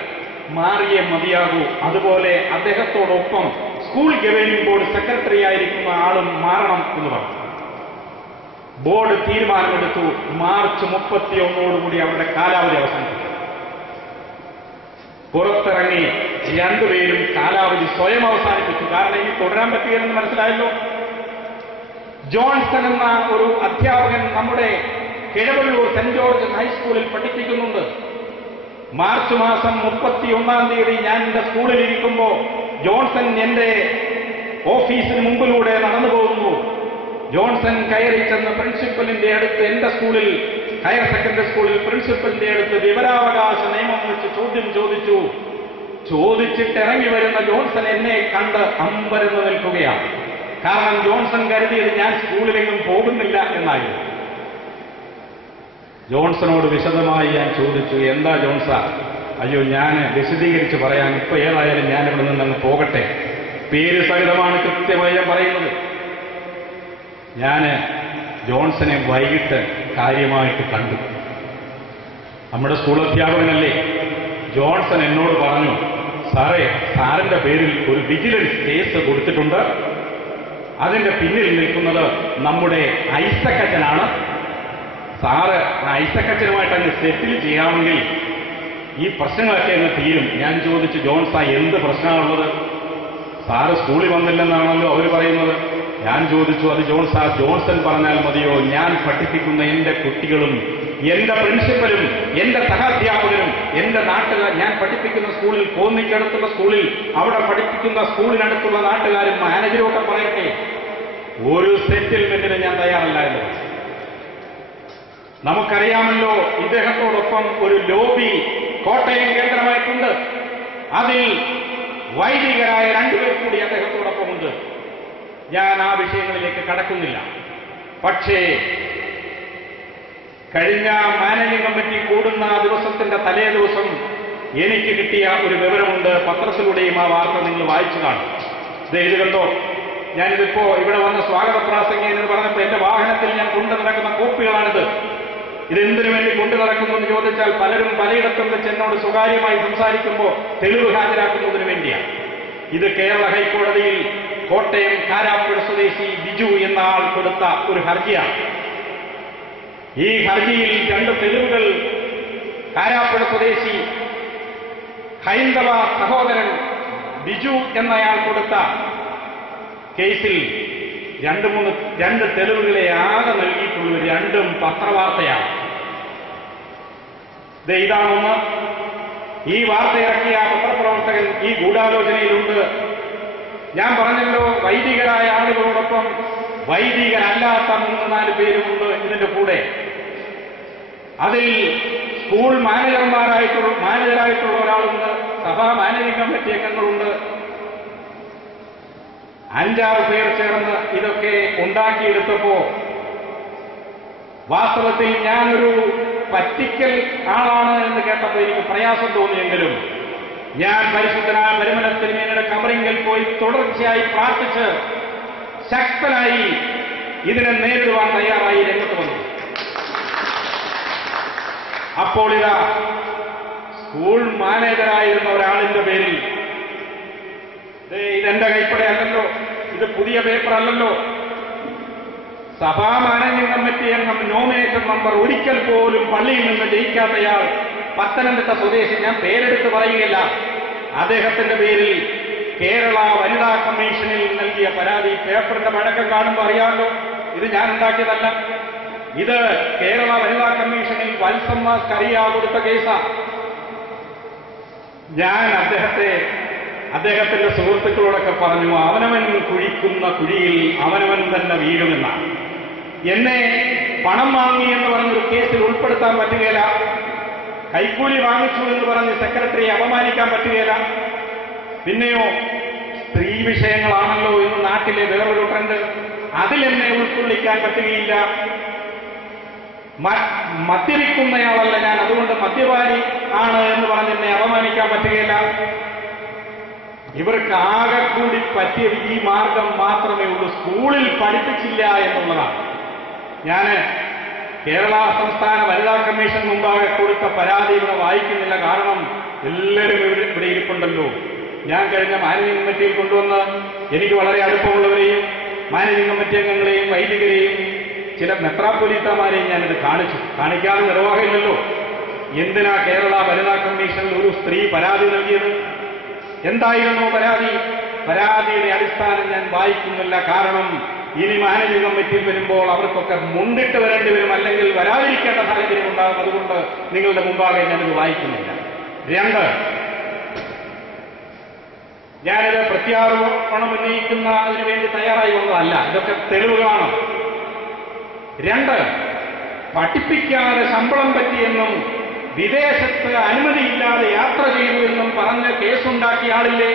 മാറിയേ മതിയാകൂ. അതുപോലെ അദ്ദേഹത്തോടൊപ്പം സ്കൂൾ ഗവേണിംഗ് ബോർഡ് സെക്രട്ടറി ആയിരിക്കുന്ന ആളും മാറണം എന്ന് പറഞ്ഞു. ബോർഡ് തീരുമാനമെടുത്തു. മാർച്ച് 31 അവരുടെ കാലാവധി അവസാനിപ്പിച്ചു. പുറത്തിറങ്ങി 2 പേരും കാലാവധി സ്വയം അവസാനിപ്പിച്ചു. കാരണം ഇനി തുടരാൻ പറ്റുകയെന്ന് മനസ്സിലായല്ലോ. ജോൺസൺ എന്ന ഒരു അധ്യാപകൻ നമ്മുടെ കിഴവള്ളൂർ സെന്റ് ജോർജ് ഹൈസ്കൂളിൽ പഠിപ്പിക്കുന്നുണ്ട്. മാർച്ച് മാസം 31-ാം തീയതി ഞാൻ എന്റെ സ്കൂളിൽ ഇരിക്കുമ്പോൾ ജോൺസൺ എന്റെ ഓഫീസിന് മുമ്പിലൂടെ നടന്നു പോകുന്നു. ജോൺസൺ കയറി ചെന്ന് പ്രിൻസിപ്പലിന്റെ അടുത്ത്, എന്റെ സ്കൂളിൽ ഹയർ സെക്കൻഡറി സ്കൂളിൽ പ്രിൻസിപ്പലിന്റെ അടുത്ത് വിവരാവകാശ നിയമം വെച്ച് ചോദ്യം ചോദിച്ചു. ചോദിച്ചിട്ട് ഇറങ്ങി വരുന്ന ജോൺസൺ എന്നെ കണ്ട് അമ്പരന്ന് നിൽക്കുകയാണ്. കാരണം ജോൺസൺ കരുതിയത് ഞാൻ സ്കൂളിലെങ്ങും പോകുന്നില്ല എന്നായിരുന്നു. ജോൺസണോട് വിശദമായി ഞാൻ ചോദിച്ചു, എന്താ ജോൺസ? അയ്യോ, ഞാൻ വിശദീകരിച്ച് പറയാൻ ഇപ്പൊ ഏതായാലും ഞാൻ ഇവിടെ നിന്നങ്ങ് പോകട്ടെ. പേര് സഹിതമാണ് കൃത്യമായി ഞാൻ പറയുന്നത്. ഞാൻ ജോൺസനെ വൈകിട്ട് കാര്യമായിട്ട് കണ്ടു. നമ്മുടെ സ്കൂൾ അധ്യാപകനല്ലേ. ജോൺസൺ എന്നോട് പറഞ്ഞു, സാറേ, സാറിന്റെ പേരിൽ ഒരു വിജിലൻസ് കേസ് കൊടുത്തിട്ടുണ്ട്. അതിന്റെ പിന്നിൽ നിൽക്കുന്നത് നമ്മുടെ ഐസക്കച്ചനാണ്. സാറ് ഐസക്കച്ചനുമായിട്ട് അങ്ങ് സെറ്റിൽ ചെയ്യാമെങ്കിൽ ഈ പ്രശ്നങ്ങളൊക്കെ അങ്ങ് തീരും. ഞാൻ ചോദിച്ചു, ജോൺസ, എന്ത് പ്രശ്നമാണുള്ളത്? സാറ് സ്കൂളിൽ വന്നില്ലെന്നാണല്ലോ അവർ പറയുന്നത്. ഞാൻ ചോദിച്ചു, അത് ജോൺസൺ പറഞ്ഞാൽ മതിയോ? ഞാൻ പഠിപ്പിക്കുന്ന എന്റെ കുട്ടികളും എന്റെ പ്രിൻസിപ്പലും എന്റെ സഹാധ്യാപകരും എന്റെ നാട്ടുകാർ, ഞാൻ പഠിപ്പിക്കുന്ന സ്കൂളിൽ, കോന്നിക്കടുത്തുള്ള സ്കൂളിൽ, അവിടെ പഠിപ്പിക്കുന്ന സ്കൂളിനടുത്തുള്ള നാട്ടുകാരും മാനേജരോടെ പറയട്ടെ, ഒരു സെറ്റിൽമെന്റിന് ഞാൻ തയ്യാറല്ല എന്ന് പറഞ്ഞു. നമുക്കറിയാമല്ലോ, ഇദ്ദേഹത്തോടൊപ്പം ഒരു ലോബി കോട്ടയം കേന്ദ്രമായിട്ടുണ്ട്. അതിൽ വൈദികരായ രണ്ടുപേർ കൂടി അദ്ദേഹത്തോടൊപ്പമുണ്ട്. ഞാൻ ആ വിഷയങ്ങളിലേക്ക് കടക്കുന്നില്ല. പക്ഷേ കഴിഞ്ഞ മാനേജിംഗ് കമ്മിറ്റി കൂടുന്ന ദിവസത്തിന്റെ തലേ ദിവസം എനിക്ക് കിട്ടിയ ഒരു വിവരമുണ്ട്. പത്രത്തിലൂടെയും ആ വാർത്ത നിങ്ങൾ വായിച്ചു കാണും. ഇത് കണ്ടോ, ഞാനിതിപ്പോ ഇവിടെ വന്ന സ്വാഗത പ്രാസംഗികൻ എന്ന് പറഞ്ഞപ്പോൾ എന്റെ വാഹനത്തിൽ ഞാൻ കൊണ്ടു നടക്കുന്ന കോപ്പികളാണിത്. ഇതെന്തിനു വേണ്ടി കൊണ്ടു നടക്കുന്നു എന്ന് ചോദിച്ചാൽ, പലരും പലയിടത്തും വെച്ച് എന്നോട് സ്വകാര്യമായി സംസാരിക്കുമ്പോൾ തെളിവ് ഹാജരാക്കുന്നതിന് വേണ്ടിയാണ്. ഇത് കേരള ഹൈക്കോടതിയിൽ കോട്ടയം കാരാപ്പുഴ സ്വദേശി ബിജു എന്ന ആൾ കൊടുത്ത ഒരു ഹർജിയാണ്. ഈ ഹർജിയിൽ രണ്ട് തെളിവുകൾ കാരാപ്പുഴ സ്വദേശി ഹൈന്ദവ സഹോദരൻ ബിജു എന്നയാൾ കൊടുത്ത കേസിൽ രണ്ട് തെളിവുകളെ ആകെ നൽകിയിട്ടുള്ളൂ. രണ്ടും പത്രവാർത്തയാണ്. ഇതാണൊന്ന്. ഈ വാർത്ത ഇറക്കിയ പത്രപ്രവർത്തകൻ ഈ ഗൂഢാലോചനയിലുണ്ട്. ഞാൻ പറഞ്ഞല്ലോ, വൈദികരായ ആളുകളോടൊപ്പം വൈദികരല്ലാത്ത 3-4 പേരുമുണ്ട് ഇതിന്റെ കൂടെ. അതിൽ സ്കൂൾ മാനേജരായിട്ടുള്ള ഒരാളുണ്ട്, സഭാ മാനേജിംഗ് കമ്മിറ്റി അംഗങ്ങളുണ്ട്. 5-6 പേർ ചേർന്ന് ഇതൊക്കെ ഉണ്ടാക്കിയെടുത്തപ്പോ വാസ്തവത്തിൽ ഞാനൊരു പറ്റിക്കൽ ആളാണ് എന്ന് കേട്ടപ്പോൾ എനിക്ക് പ്രയാസം തോന്നിയെങ്കിലും ഞാൻ പരിശുദ്ധനായ പരിമലത്തിനുമേനയുടെ കബറിങ്കൽ പോയി തുടർച്ചയായി പ്രാർത്ഥിച്ച് ശക്തനായി ഇതിനെ നേരിടുവാൻ തയ്യാറായി രംഗത്ത് വന്നു. അപ്പോൾ ഇതാ സ്കൂൾ മാനേജറായിരുന്ന ഒരാളിന്റെ പേരിൽ, ഇതെന്റെ കൈപ്പടയല്ലല്ലോ, ഇത് പുതിയ പേപ്പർ അല്ലല്ലോ, സഭാ മാനേജിംഗ് കമ്മിറ്റി അംഗം നോമിനേഷൻ നമ്പർ ഒരിക്കൽ പോലും പള്ളിയിൽ നിന്ന് ജയിക്കാത്തയാൾ, പത്തനംതിട്ട സ്വദേശി, ഞാൻ പേരെടുത്ത് പറയുകയില്ല, അദ്ദേഹത്തിന്റെ പേരിൽ കേരള വനിതാ കമ്മീഷനിൽ നൽകിയ പരാതി. പേപ്പറിന്റെ പഴക്കം കാണുമ്പോൾ അറിയാമല്ലോ, ഇത് ഞാൻ ഉണ്ടാക്കിയതല്ല. ഇത് കേരള വനിതാ കമ്മീഷനിൽ വത്സമ്മ കറിയ കൊടുത്ത കേസാണ്. ഞാൻ അദ്ദേഹത്തിന്റെ സുഹൃത്തുക്കളോടൊക്കെ പറഞ്ഞു, അവനവൻ കുഴിക്കുന്ന കുഴിയിൽ അവനവൻ തന്നെ വീഴുമെന്നാണ്. എന്നെ പണം വാങ്ങി എന്ന് പറഞ്ഞൊരു കേസിൽ ഉൾപ്പെടുത്താൻ പറ്റുകയില്ല. കൈക്കൂലി വാങ്ങിച്ചു എന്ന് പറഞ്ഞ് സെക്രട്ടറിയെ അപമാനിക്കാൻ പറ്റുകയില്ല. പിന്നെയോ സ്ത്രീ വിഷയങ്ങളാണല്ലോ ഇന്ന് നാട്ടിലെ വേറൊരു ട്രെൻഡ്, അതിലെന്നെ ഉൾക്കൊള്ളിക്കാൻ പറ്റുകയില്ല. മദ്യപിക്കുന്നയാളല്ല ഞാൻ, അതുകൊണ്ട് മദ്യപാനി ആണ് എന്ന് പറഞ്ഞ് എന്നെ അപമാനിക്കാൻ പറ്റുകയില്ല. ഇവർക്ക് ആകെ കൂടി പറ്റിയ ഈ മാർഗം മാത്രമേ ഉള്ളൂ, സ്കൂളിൽ പഠിപ്പിച്ചില്ല എന്നുള്ളതാണ്. ഞാൻ കേരള സംസ്ഥാന വനിതാ കമ്മീഷൻ മുമ്പാകെ കൊടുത്ത പരാതി ഇവിടെ വായിക്കുന്നില്ല. കാരണം എല്ലാവരും ഇവിടെ ഇരിപ്പുണ്ടല്ലോ. ഞാൻ കഴിഞ്ഞ മാനേജിംഗ് കമ്മിറ്റിയിൽ കൊണ്ടുവന്ന് എനിക്ക് വളരെ അടുപ്പമുള്ളവരെയും മാനേജിംഗ് കമ്മിറ്റി അംഗങ്ങളെയും വൈദികരെയും ചില മെത്രാപ്പൊലീത്തമാരെയും ഞാനിത് കാണിക്കാതെ നിർവാഹമില്ലല്ലോ. എന്തിനാ കേരള വനിതാ കമ്മീഷനിൽ ഒരു സ്ത്രീ പരാതി നൽകിയത്? എന്തായിരുന്നു പരാതി? പരാതിയുടെ അടിസ്ഥാനം ഞാൻ വായിക്കുന്നില്ല. കാരണം ഇനി മാനേജിംഗ് കമ്മിറ്റിയിൽ വരുമ്പോൾ അവർക്കൊക്കെ മുണ്ടിട്ട് വരേണ്ടി വരും, അല്ലെങ്കിൽ വരാതിരിക്കേണ്ട സാഹചര്യം ഉണ്ടാകും. അതുകൊണ്ട് നിങ്ങളുടെ മുമ്പാകെ ഞാനിത് വായിക്കുന്നില്ല. 2, ഞാനിത് പ്രത്യാരോപണം ഉന്നയിക്കുന്ന അതിനുവേണ്ടി തയ്യാറായി വന്നതല്ല, ഇതൊക്കെ തെളിവുകളാണ്. 2, പഠിപ്പിക്കാതെ ശമ്പളം പറ്റിയെന്നും വിദേശത്ത് അനുമതിയില്ലാതെ യാത്ര ചെയ്തുവെന്നും പറഞ്ഞ് കേസുണ്ടാക്കിയ ആളില്ലേ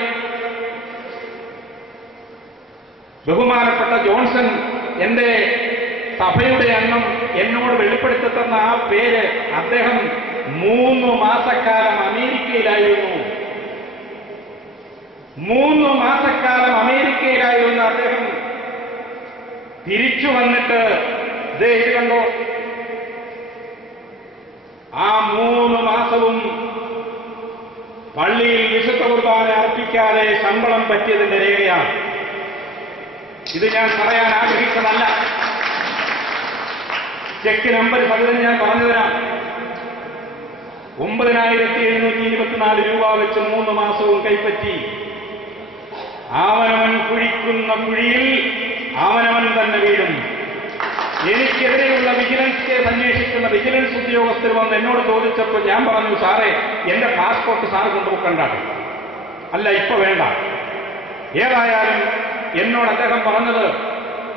ബഹുമാനപ്പെട്ട ജോൺസൺ? എന്റെ സഭയുടെ അംഗം എന്നോട് വെളിപ്പെടുത്തി തന്ന ആ പേര്, അദ്ദേഹം 3 മാസക്കാലം അമേരിക്കയിലായിരുന്നു. 3 മാസക്കാലം അമേരിക്കയിലായിരുന്ന അദ്ദേഹം തിരിച്ചു വന്നിട്ട് ഇത് കണ്ടോ, ആ 3 മാസവും പള്ളിയിൽ വിശുദ്ധ കുർബാന അർപ്പിക്കാതെ ശമ്പളം പറ്റിയതിന്റെ രേഖയാണ്. ഇത് ഞാൻ പറയാൻ ആഗ്രഹിച്ചതല്ല. ചെക്ക് നമ്പർ സഹിതം ഞാൻ പറഞ്ഞുതരാം. 9,724 രൂപ വെച്ച് 3 മാസവും കൈപ്പറ്റി. അവനവൻ കുഴിക്കുന്ന കുഴിയിൽ അവനവൻ തന്നെ വീഴും. എനിക്കെതിരെയുള്ള വിജിലൻസ് കേസ് അന്വേഷിക്കുന്ന വിജിലൻസ് ഉദ്യോഗസ്ഥർ വന്ന് എന്നോട് ചോദിച്ചപ്പോൾ ഞാൻ പറഞ്ഞു, സാറേ എന്റെ പാസ്പോർട്ട് സാറ് കൊണ്ടുപോക്കണ്ടാണ്. അല്ല, ഇപ്പൊ വേണ്ട. ഏതായാലും എന്നോട് അദ്ദേഹം പറഞ്ഞത്,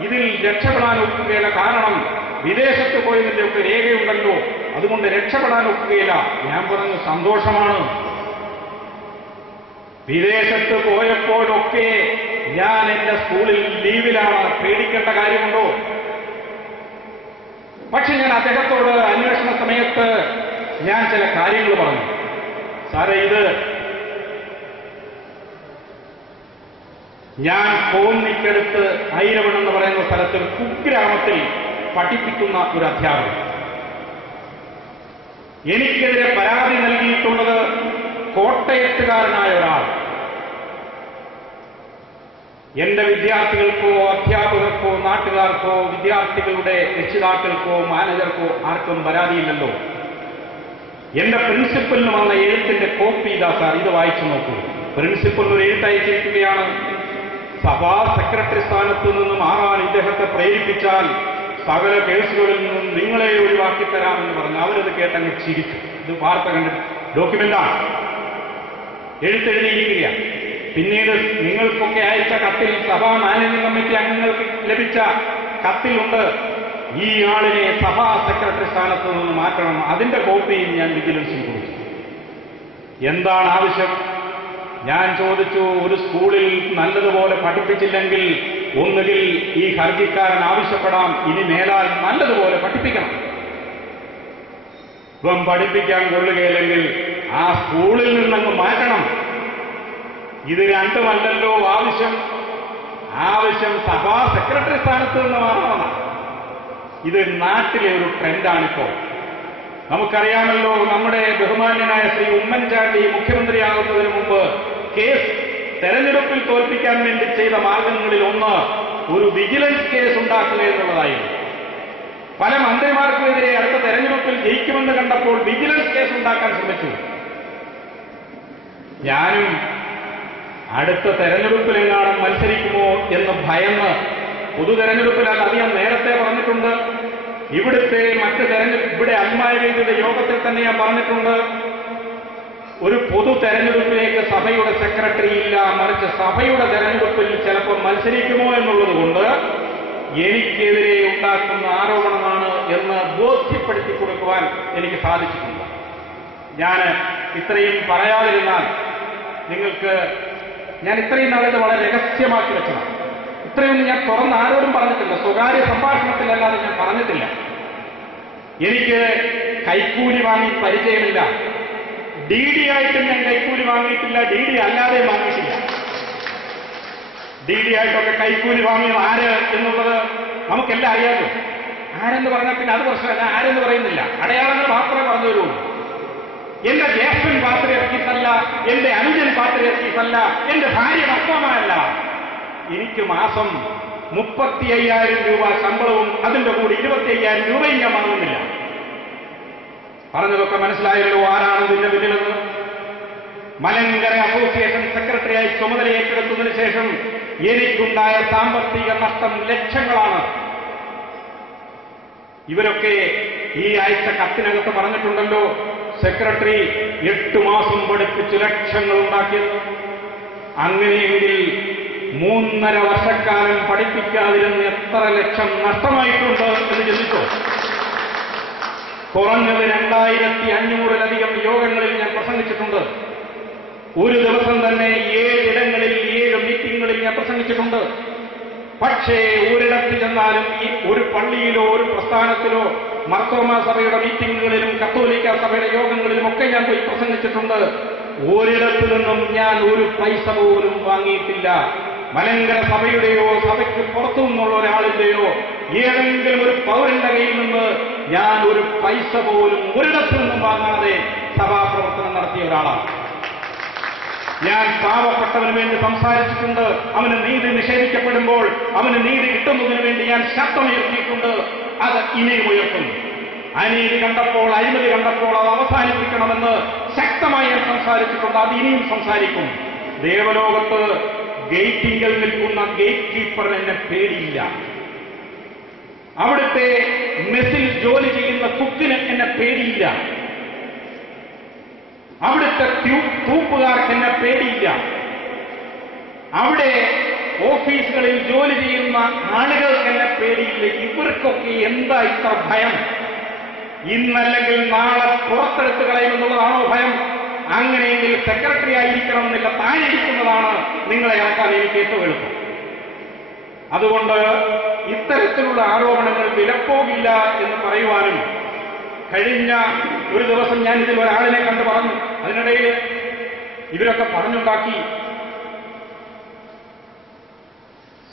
ഇതിൽ രക്ഷപ്പെടാൻ ഒക്കുകയില്ല, കാരണം വിദേശത്ത് പോയതിന്റെയൊക്കെ രേഖയുണ്ടല്ലോ, അതുകൊണ്ട് രക്ഷപ്പെടാൻ ഒക്കുകയില്ല. ഞാൻ പറഞ്ഞു, സന്തോഷമാണ്. വിദേശത്ത് പോയപ്പോഴൊക്കെ ഞാൻ എന്റെ സ്കൂളിൽ ലീവിലാണ്, പേടിക്കേണ്ട കാര്യമുണ്ടോ? പക്ഷെ ഞാൻ അദ്ദേഹത്തോട് അന്വേഷണ സമയത്ത് ഞാൻ ചില കാര്യങ്ങൾ പറഞ്ഞു. സാറേ, ഇത് ഞാൻ കോന്നിക്കടുത്ത് ഐരവൺ എന്ന് പറയുന്ന സ്ഥലത്ത് കുഗ്രാമത്തിൽ പഠിപ്പിക്കുന്ന ഒരു അധ്യാപകൻ. എനിക്കെതിരെ പരാതി നൽകിയിട്ടുള്ളത് കോട്ടയത്തുകാരനായ ഒരാൾ. എന്റെ വിദ്യാർത്ഥികൾക്കോ അധ്യാപകർക്കോ നാട്ടുകാർക്കോ വിദ്യാർത്ഥികളുടെ രക്ഷിതാക്കൾക്കോ മാനേജർക്കോ ആർക്കും പരാതിയില്ലല്ലോ. എന്റെ പ്രിൻസിപ്പലിന് വന്ന എഴുത്തിന്റെ കോപ്പി ഇതാ സാർ, ഇത് വായിച്ചു നോക്കൂ. പ്രിൻസിപ്പൽ ഒരു എഴുത്തയച്ചിരിക്കുകയാണ്. സഭാ സെക്രട്ടറി സ്ഥാനത്ത് നിന്ന് മാറാൻ ഇദ്ദേഹത്തെ പ്രേരിപ്പിച്ചാൽ സകല കേസുകളിൽ നിന്നും നിങ്ങളെ ഒഴിവാക്കി തരാമെന്ന് പറഞ്ഞു. അവരത് കേട്ടങ്ങ് ചിരിച്ചു. ഇത് വാർത്ത കണ്ടിട്ട് ഡോക്യുമെന്റാണ്, എഴുത്തെഴുതിയിരിക്കുക. പിന്നീട് നിങ്ങൾക്കൊക്കെ അയച്ച കത്തിൽ, സഭാ മാനേജിംഗ് കമ്മിറ്റി അംഗങ്ങൾക്ക് ലഭിച്ച കത്തിലുണ്ട്, ഈ ആളിനെ സഭാ സെക്രട്ടറി സ്ഥാനത്ത് നിന്ന് മാറ്റണം. അതിന്റെ കോപ്പിയും ഞാൻ വിജിലൻസിന് കൊടുത്തു. എന്താണ് ആവശ്യം? ഞാൻ ചോദിച്ചു, ഒരു സ്കൂളിൽ നല്ലതുപോലെ പഠിപ്പിച്ചില്ലെങ്കിൽ ഒന്നുകിൽ ഈ ഹർജിക്കാരൻ ആവശ്യപ്പെടാം, ഇനി മേലാൽ നല്ലതുപോലെ പഠിപ്പിക്കണം. ഇപ്പം പഠിപ്പിക്കാൻ കൊള്ളുകയില്ലെങ്കിൽ ആ സ്കൂളിൽ നിന്നങ്ങ് മാറ്റണം. ഇത് രണ്ടുമല്ലല്ലോ ആവശ്യം. ആവശ്യം സഭാ സെക്രട്ടറി സ്ഥാനത്ത് നിന്ന് മാറണം. ഇത് നാട്ടിലെ ഒരു ട്രെൻഡാണിപ്പോൾ. നമുക്കറിയാമല്ലോ, നമ്മുടെ ബഹുമാന്യനായ ശ്രീ ഉമ്മൻചാണ്ടി മുഖ്യമന്ത്രിയാകുന്നതിന് മുമ്പ് തെരഞ്ഞെടുപ്പിൽ തോൽപ്പിക്കാൻ വേണ്ടി ചെയ്ത മാർഗങ്ങളിൽ ഒന്ന് ഒരു വിജിലൻസ് കേസ് ഉണ്ടാക്കുക എന്നുള്ളതായിരുന്നു. പല മന്ത്രിമാർക്കുമെതിരെ അടുത്ത തെരഞ്ഞെടുപ്പിൽ ജയിക്കുമെന്ന് കണ്ടപ്പോൾ വിജിലൻസ് കേസ് ഉണ്ടാക്കാൻ ശ്രമിച്ചു. ഞാനും അടുത്ത തെരഞ്ഞെടുപ്പിലെങ്ങാനും മത്സരിക്കുമോ എന്ന് ഭയന്ന്, പൊതു തെരഞ്ഞെടുപ്പിൽ അത് അധികം നേരത്തെ പറഞ്ഞിട്ടുണ്ട്. ഇവിടെ അൽമായയുടെ യോഗത്തിൽ തന്നെ ഞാൻ പറഞ്ഞിട്ടുണ്ട്, ഒരു പൊതു തെരഞ്ഞെടുപ്പിലേക്ക് സഭയുടെ സെക്രട്ടറി ഇല്ല, മറിച്ച് സഭയുടെ തെരഞ്ഞെടുപ്പിൽ ചിലപ്പോൾ മത്സരിക്കുമോ എന്നുള്ളത് കൊണ്ട് എനിക്കെതിരെ ഉണ്ടാക്കുന്ന ആരോപണമാണ് എന്ന് ബോധ്യപ്പെടുത്തി കൊടുക്കുവാൻ എനിക്ക് സാധിച്ചിട്ടുണ്ട്. ഞാൻ ഇത്രയും പറയാതിരുന്നാൽ നിങ്ങൾക്ക്, ഞാൻ ഇത്രയും നാളത് വളരെ രഹസ്യമാക്കി വെച്ചതാണ്. ഇത്രയൊന്നും ഞാൻ തുറന്ന് ആരോടും പറഞ്ഞിട്ടില്ല, സ്വകാര്യ സംഭാഷണത്തിലല്ലാതെ ഞാൻ പറഞ്ഞിട്ടില്ല. എനിക്ക് കൈക്കൂലി വാങ്ങി പരിചയമില്ല. DD ആയിട്ടും ഞാൻ കൈക്കൂലി വാങ്ങിയിട്ടില്ല, DD അല്ലാതെ വാങ്ങിയിട്ടില്ല. DD ആയിട്ടൊക്കെ കൈക്കൂലി വാങ്ങിയത് ആര് എന്നുള്ളത് നമുക്കെല്ലാം അറിയാമല്ലോ. ആരെന്ന് പറഞ്ഞാൽ പിന്നെ അത് പ്രശ്നമല്ല, ആരെന്ന് പറയുന്നില്ല, അടയാളങ്ങൾ മാത്രമേ പറഞ്ഞു വരുള്ളൂ. എന്റെ ജ്യേഷ്ഠൻ പാത്രിയർക്കീസല്ല, എന്റെ അനുജൻ പാത്രിയർക്കീസല്ല, എന്റെ ഭാര്യ ഭർത്താവല്ല. എനിക്ക് മാസം 35,000 രൂപ ശമ്പളവും അതിന്റെ കൂടി 25,000 രൂപയും ഞാൻ വാങ്ങുന്നില്ല. പറഞ്ഞതൊക്കെ മനസ്സിലായല്ലോ ആരാണ് ഇതിന്റെ പിന്നിലെന്ന്. മലങ്കര അസോസിയേഷൻ സെക്രട്ടറിയായി ചുമതല ഏറ്റെടുത്തതിന് ശേഷം എനിക്കുണ്ടായ സാമ്പത്തിക നഷ്ടം ലക്ഷങ്ങളാണ്. ഇവരൊക്കെ ഈ ആഴ്ച കത്തിനകത്ത് പറഞ്ഞിട്ടുണ്ടല്ലോ, സെക്രട്ടറി 8 മാസം പഠിപ്പിച്ച് ലക്ഷങ്ങൾ ഉണ്ടാക്കിയത്. അങ്ങനെയെങ്കിൽ 3.5 വർഷക്കാലം പഠിപ്പിക്കാതിരുന്ന് എത്ര ലക്ഷം നഷ്ടമായിട്ടുണ്ട് എന്ന് ചിന്തിച്ചോ? കുറഞ്ഞത് 2,500-ലധികം യോഗങ്ങളിൽ ഞാൻ പ്രസംഗിച്ചിട്ടുണ്ട്. ഒരു ദിവസം തന്നെ 7 ഇടങ്ങളിൽ 7 മീറ്റിങ്ങുകളിൽ ഞാൻ പ്രസംഗിച്ചിട്ടുണ്ട്. പക്ഷേ ഒരിടത്ത് ചെന്നാലും ഈ ഒരു പള്ളിയിലോ ഒരു പ്രസ്ഥാനത്തിലോ മാർത്തോമാ സഭയുടെ മീറ്റിങ്ങുകളിലും കത്തോലിക്ക സഭയുടെ യോഗങ്ങളിലും ഒക്കെ ഞാൻ പോയി പ്രസംഗിച്ചിട്ടുണ്ട്. ഒരിടത്തു നിന്നും ഞാൻ ഒരു പൈസ പോലും വാങ്ങിയിട്ടില്ല. മലങ്കര സഭയുടെയോ സഭയ്ക്ക് പുറത്തു നിന്നുള്ള ഒരാളിന്റെയോ ഏതെങ്കിലും ഒരു പൗരന്റെ കയ്യിൽ നിന്ന് ഞാൻ ഒരു പൈസ പോലും ഒരിടത്തു നിന്നും വാങ്ങാതെ സഭാപ്രവർത്തനം നടത്തിയ ഒരാളാണ്. ഞാൻ പാവപ്പെട്ടവന് വേണ്ടി സംസാരിച്ചിട്ടുണ്ട്. അവന് നീതി നിഷേധിക്കപ്പെടുമ്പോൾ അവന് നീതി കിട്ടുന്നതിന് വേണ്ടി ഞാൻ ശബ്ദമുയർത്തിയിട്ടുണ്ട്. അത് ഇനിയും ഉയർത്തും. അനീതി കണ്ടപ്പോൾ, അഴിമതി കണ്ടപ്പോൾ അത് അവസാനിപ്പിക്കണമെന്ന് ശക്തമായി ഞാൻ സംസാരിച്ചിട്ടുണ്ട്. അത് ഇനിയും സംസാരിക്കും. ദേവലോകത്ത് ഗേറ്റിങ്കിൽ നിൽക്കുന്ന ഗേറ്റ് കീപ്പറിന് എന്നെ പേടിയില്ല. അവിടുത്തെ മെസ്സിൽ ജോലി ചെയ്യുന്ന കുക്കിന് എന്നെ പേടിയില്ല. അവിടുത്തെ തൂപ്പുകാർക്ക് എന്നെ പേടിയില്ല. അവിടെ ഓഫീസുകളിൽ ജോലി ചെയ്യുന്ന ആളുകൾക്ക് എന്നെ പേടിയില്ല. ഇവർക്കൊക്കെ എന്താ ഇത്ര ഭയം? ഇന്നല്ലെങ്കിൽ നാളെ പുറത്തെടുത്ത് കളയുമെന്നുള്ളതാണോ ഭയം? അങ്ങനെയെങ്കിൽ സെക്രട്ടറി ആയിരിക്കണമെന്നില്ല, താഴെ ഇരിക്കുന്നതാണ് നിങ്ങളെ ഇറക്കാൻ എനിക്ക് ഏറ്റവും എളുപ്പം. അതുകൊണ്ട് ഇത്തരത്തിലുള്ള ആരോപണങ്ങൾ വിലപ്പോകില്ല എന്ന് പറയുവാനും, കഴിഞ്ഞ ഒരു ദിവസം ഞാൻ ഇതിൽ ഒരാളിനെ കണ്ടു പറഞ്ഞു. അതിനിടയിൽ ഇവരൊക്കെ പറഞ്ഞുണ്ടാക്കി.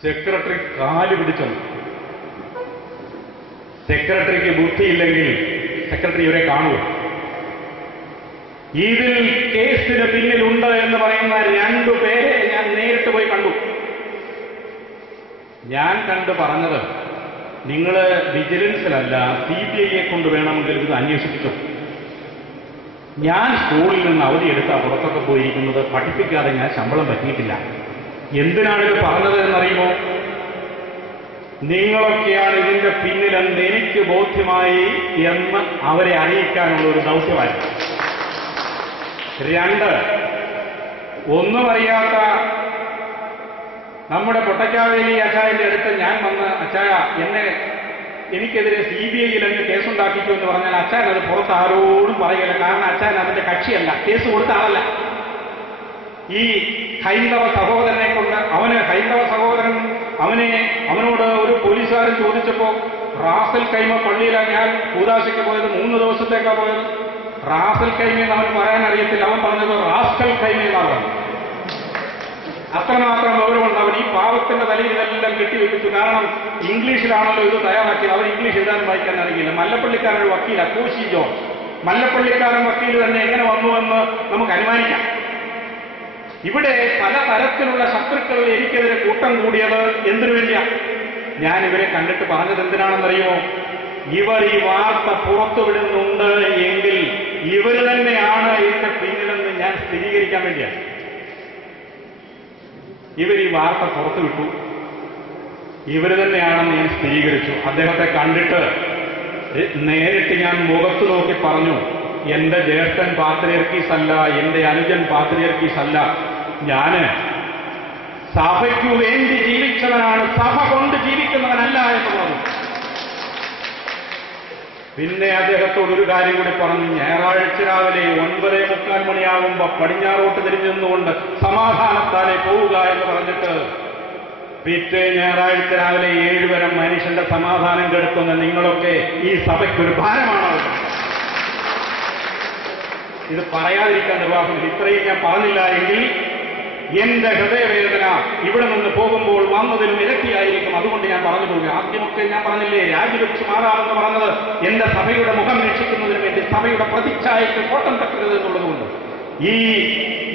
സെക്രട്ടറി കാല് പിടിച്ചു. സെക്രട്ടറിക്ക് ബുദ്ധിയില്ലെങ്കിൽ സെക്രട്ടറി ഇവരെ കാണുക. ഇതിൽ കേസിന് പിന്നിലുണ്ട് എന്ന് പറയുന്ന 2 പേരെ ഞാൻ നേരിട്ട് പോയി കണ്ടു. ഞാൻ കണ്ടു പറഞ്ഞത്, നിങ്ങൾ വിജിലൻസിലല്ല CBIയെ കൊണ്ട് വേണമെങ്കിൽ ഇത് അന്വേഷിപ്പിച്ചു. ഞാൻ സ്കൂളിൽ നിന്ന് അവധിയെടുത്താ പുറത്തൊക്കെ പോയിരിക്കുന്നത്. പഠിപ്പിക്കാതെ ഞാൻ ശമ്പളം പറ്റിയിട്ടില്ല. എന്തിനാണിത് പറഞ്ഞത് എന്നറിയുമോ? നിങ്ങളൊക്കെയാണ് ഇതിന്റെ പിന്നിലെന്ന് എനിക്ക് ബോധ്യമായി എന്ന് അവരെ അറിയിക്കാനുള്ള ഒരു ദൗത്യമായിരുന്നു. 2, ഒന്നും അറിയാത്ത നമ്മുടെ പൊട്ടക്കാവേലി അച്ചായന്റെ അടുത്ത് ഞാൻ വന്ന്, അച്ചായ എനിക്കെതിരെ CBIയിൽ അങ്ങ് കേസുണ്ടാക്കിക്കോ എന്ന് പറഞ്ഞാൽ അച്ചായൻ അത് പുറത്ത് ആരോടും പറയില്ല. കാരണം അച്ചായൻ അതിന്റെ കക്ഷിയല്ല, കേസ് കൊടുത്ത ആളല്ല. ഈ ഹൈന്ദവ സഹോദരനെ കൊണ്ട് ഹൈന്ദവ സഹോദരൻ അവനോട് ഒരു പോലീസുകാരൻ ചോദിച്ചപ്പോ, റാസൽ കൈമ പള്ളിയിലാണ് ഞാൻ കൂദാശയ്ക്ക് പോയത്, 3 ദിവസത്തേക്കാ പോയത്. റാസൽ കൈമയെന്ന് അവന് പറയാൻ അറിയത്തില്ല. അവൻ പറഞ്ഞത് റാസ്കൽ കൈമയെന്നാണ് പറഞ്ഞത്. അത്രമാത്രം ഗൗരവമുണ്ട് അവൻ. ഈ പാവത്തിന്റെ തലയിൽ ഇതെല്ലാം കെട്ടിവെപ്പിച്ചു. കാരണം ഇംഗ്ലീഷിലാണല്ലോ ഇത് തയ്യാറാക്കിയത്. അവർ ഇംഗ്ലീഷ് എഴുതാനും വായിക്കാൻ അറിയില്ല. മല്ലപ്പള്ളിക്കാരൻ ഒരു വക്കീല, കോശി ജോർജ്. മല്ലപ്പള്ളിക്കാരൻ വക്കീൽ തന്നെ എങ്ങനെ വന്നുവെന്ന് നമുക്ക് അനുമാനിക്കാം. ഇവിടെ പലതരത്തിലുള്ള ശത്രുക്കൾ എനിക്കെതിരെ കൂട്ടം കൂടിയത് എന്തിനു വേണ്ടിയാ? ഞാൻ ഇവരെ കണ്ടിട്ട് പറഞ്ഞത് എന്തിനാണെന്നറിയുമോ? ഇവർ ഈ വാർത്ത പുറത്തുവിടുന്നുണ്ട് എങ്കിൽ ഇവർ തന്നെയാണ് ഇതിന്റെ പിന്നിലെന്ന് ഞാൻ സ്ഥിരീകരിക്കാൻ വേണ്ടിയാണ്. ഇവർ ഈ വാർത്ത പുറത്തുവിട്ടു, ഇവർ തന്നെയാണെന്ന് ഞാൻ സ്ഥിരീകരിച്ചു. അദ്ദേഹത്തെ കണ്ടിട്ട് നേരിട്ട് ഞാൻ മുഖത്ത് നോക്കി പറഞ്ഞു, എന്റെ ജ്യേഷ്ഠൻ പാത്രിയർക്കീസ് അല്ല, എന്റെ അനുജൻ പാത്രിയർക്കീസ് അല്ല, ഞാന് സഭയ്ക്കു വേണ്ടി ജീവിച്ചവനാണ്, സഭ കൊണ്ട് ജീവിക്കുന്നവനല്ല എന്ന് പറഞ്ഞു. പിന്നെ അദ്ദേഹത്തോടൊരു കാര്യം കൂടി പറഞ്ഞു. ഞായറാഴ്ച രാവിലെ 9:45 മണിയാകുമ്പോ പടിഞ്ഞാറോട്ട് തിരിഞ്ഞു നിന്നുകൊണ്ട് സമാധാനത്താലെ പോവുക എന്ന് പറഞ്ഞിട്ട് പിറ്റേ ഞായറാഴ്ച രാവിലെ 7 വരെ മനുഷ്യന്റെ സമാധാനം കെടുക്കുന്ന നിങ്ങളൊക്കെ ഈ സഭയ്ക്കൊരു ഭാരമാണ്. ഇത് പറയാതിരിക്കാൻ നിർവാഹമില്ല. ഇത്രയും ഞാൻ പറഞ്ഞില്ല എങ്കിൽ എന്റെ ഹൃദയവേദന ഇവിടെ നിന്ന് പോകുമ്പോൾ വന്നതിലും ഇരട്ടിയായിരിക്കും. അതുകൊണ്ട് ഞാൻ പറഞ്ഞു പോകുക. ആദ്യമൊക്കെ ഞാൻ പറഞ്ഞില്ലേ, രാജിവെച്ച് മാറാമെന്ന് പറഞ്ഞത് എന്റെ സഭയുടെ മുഖം രക്ഷിക്കുന്നതിന് വേണ്ടി, സഭയുടെ പ്രതിച്ഛായയ്ക്ക് കോട്ടം തട്ടരുത് എന്നുള്ളതുകൊണ്ട്.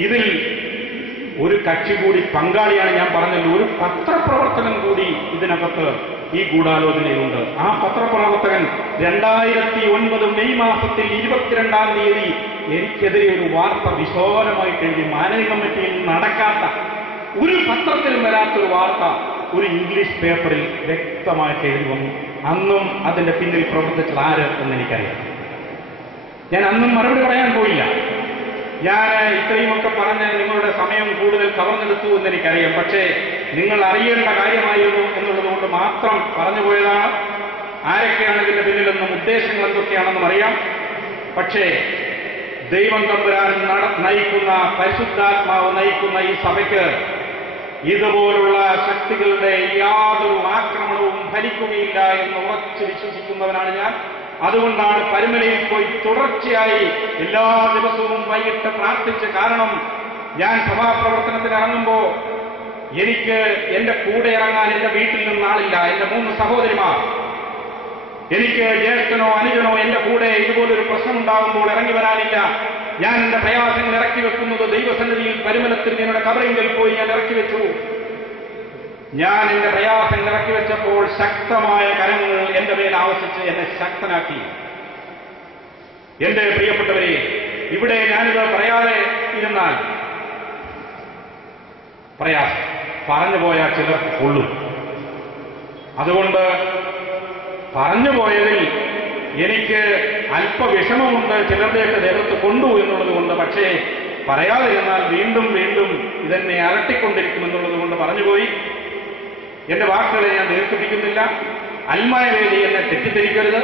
ഇതിൽ ഒരു കക്ഷി കൂടി പങ്കാളിയാണ്. ഞാൻ പറഞ്ഞല്ലോ, ഒരു പത്രപ്രവർത്തകൻ കൂടി ഇതിനകത്ത് ഈ ഗൂഢാലോചനയിലുണ്ട്. ആ പത്രപ്രവർത്തകൻ 2009 മെയ് മാസത്തിൽ 22-ാം തീയതി എനിക്കെതിരെ ഒരു വാർത്ത വിശാലമായിട്ട് എഴുതി. മാനേജിംഗ് കമ്മിറ്റിയിൽ നടക്കാത്ത, ഒരു പത്രത്തിലും വരാത്തൊരു വാർത്ത ഒരു ഇംഗ്ലീഷ് പേപ്പറിൽ വ്യക്തമായിട്ട് എഴുതി വന്നു. അന്നും അതിന്റെ പിന്നിൽ പ്രവർത്തിച്ചത് ആര് എന്ന് എനിക്കറിയാം. ഞാൻ അന്നും മറുപടി പറയാൻ പോയില്ല. ഞാൻ ഇത്രയുമൊക്കെ പറഞ്ഞ് നിങ്ങളുടെ സമയം കൂടുതൽ കവർന്നെടുത്തു എന്നെനിക്കറിയാം. പക്ഷേ നിങ്ങൾ അറിയേണ്ട കാര്യമായിരുന്നു എന്നുള്ളതുകൊണ്ട് മാത്രം പറഞ്ഞുപോയതാണ്. ആരൊക്കെയാണ് ഇതിന്റെ പിന്നിലെന്നും ഉദ്ദേശങ്ങൾ എന്തൊക്കെയാണെന്നും അറിയാം. പക്ഷേ ദൈവം തമ്പുരാൻ നയിക്കുന്ന, പരിശുദ്ധാത്മാവ് നയിക്കുന്ന ഈ സഭയ്ക്ക് ഇതുപോലുള്ള ശക്തികളുടെ യാതൊരു ആക്രമണവും മരിക്കുകയില്ല എന്ന് ഉറച്ചു വിശ്വസിക്കുന്നവനാണ് ഞാൻ. അതുകൊണ്ടാണ് പരുമലയിൽ പോയി തുടർച്ചയായി എല്ലാ ദിവസവും വൈകിട്ട് പ്രാർത്ഥിച്ച്. കാരണം ഞാൻ സഭാപ്രവർത്തനത്തിന് ഇറങ്ങുമ്പോൾ എനിക്ക് എന്റെ കൂടെ ഇറങ്ങാൻ എന്റെ വീട്ടിൽ നിന്ന് ആളില്ല. എന്റെ 3 സഹോദരിമാർ, എനിക്ക് ജ്യേഷ്ഠനോ അനുജനോ എന്റെ കൂടെ ഇതുപോലൊരു പ്രശ്നമുണ്ടാകുമ്പോൾ ഇറങ്ങി വരാനില്ല. ഞാൻ എന്റെ പ്രയാസങ്ങൾ ഇറക്കി വെക്കുന്നത് ദൈവസന്നിധിയിൽ പരുമലത്തിൽ നിങ്ങളുടെ കബറിങ്കിൽ പോയി ഞാൻ ഇറക്കി വെച്ചു. ഞാൻ എന്റെ പ്രയാസങ്ങൾ ഇറക്കി വെച്ചപ്പോൾ ശക്തമായ കരങ്ങൾ എന്റെ മേൽ ആവശിച്ച് എന്നെ ശക്തനാക്കി. എന്റെ പ്രിയപ്പെട്ടവരെ, ഇവിടെ ഞാനിത് പറയാതെ ഇരുന്നാൽ പ്രയാസം പറഞ്ഞുപോയാൽ ചിലർക്ക് കൊള്ളും. അതുകൊണ്ട് പറഞ്ഞുപോയതിൽ എനിക്ക് അല്പവിഷമമുണ്ട്, ചിലരുടെയൊക്കെ ദേഹത്ത് കൊണ്ടു എന്നുള്ളത് കൊണ്ട്. പക്ഷേ പറയാതിരുന്നാൽ വീണ്ടും വീണ്ടും ഇതെന്നെ അലട്ടിക്കൊണ്ടിരിക്കുമെന്നുള്ളത് കൊണ്ട് പറഞ്ഞുപോയി. എന്റെ വാക്കുകളെ ഞാൻ ദീർഘിപ്പിക്കുന്നില്ല. അൽമായ വേദി എന്നെ തെറ്റിദ്ധരിക്കരുത്.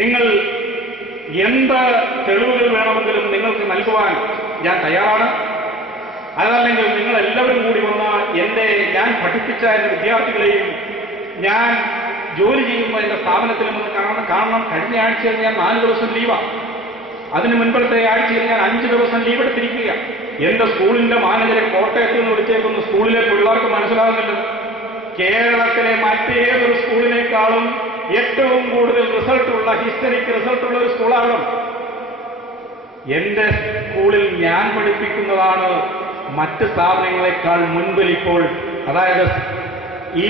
നിങ്ങൾ എന്ത് തെളിവുകൾ വേണമെങ്കിലും നിങ്ങൾക്ക് നൽകുവാൻ ഞാൻ തയ്യാറാണ്. അതല്ലെങ്കിൽ നിങ്ങൾ എല്ലാവരും കൂടി വന്ന് ഞാൻ പഠിപ്പിച്ച എന്റെ വിദ്യാർത്ഥികളെയും ഞാൻ ജോലി ചെയ്യുന്ന എന്റെ സ്ഥാപനത്തിലും ഒന്ന് കാണണം. കഴിഞ്ഞ ആഴ്ചയിൽ ഞാൻ 4 ദിവസം ലീവാണ്. അതിന് മുൻപത്തെ ആഴ്ചയിൽ ഞാൻ 5 ദിവസം ലീവ് എടുത്തിരിക്കുക. എന്റെ സ്കൂളിന്റെ മാനേജരെ കോട്ടയത്ത് നിന്ന് വിളിച്ചേക്കുന്ന സ്കൂളിലെ പിള്ളേർക്ക് മനസ്സിലാകുന്നില്ല. കേരളത്തിലെ മറ്റേതൊരു സ്കൂളിനേക്കാളും ഏറ്റവും കൂടുതൽ റിസൾട്ടുള്ള, ഹിസ്റ്ററിക്ക് റിസൾട്ടുള്ള ഒരു സ്കൂളാണ്. എന്റെ സ്കൂളിൽ ഞാൻ പഠിപ്പിക്കുന്നതാണ് മറ്റ് സ്ഥാപനങ്ങളെക്കാൾ മുൻപിൽ ഇപ്പോൾ. അതായത് ഈ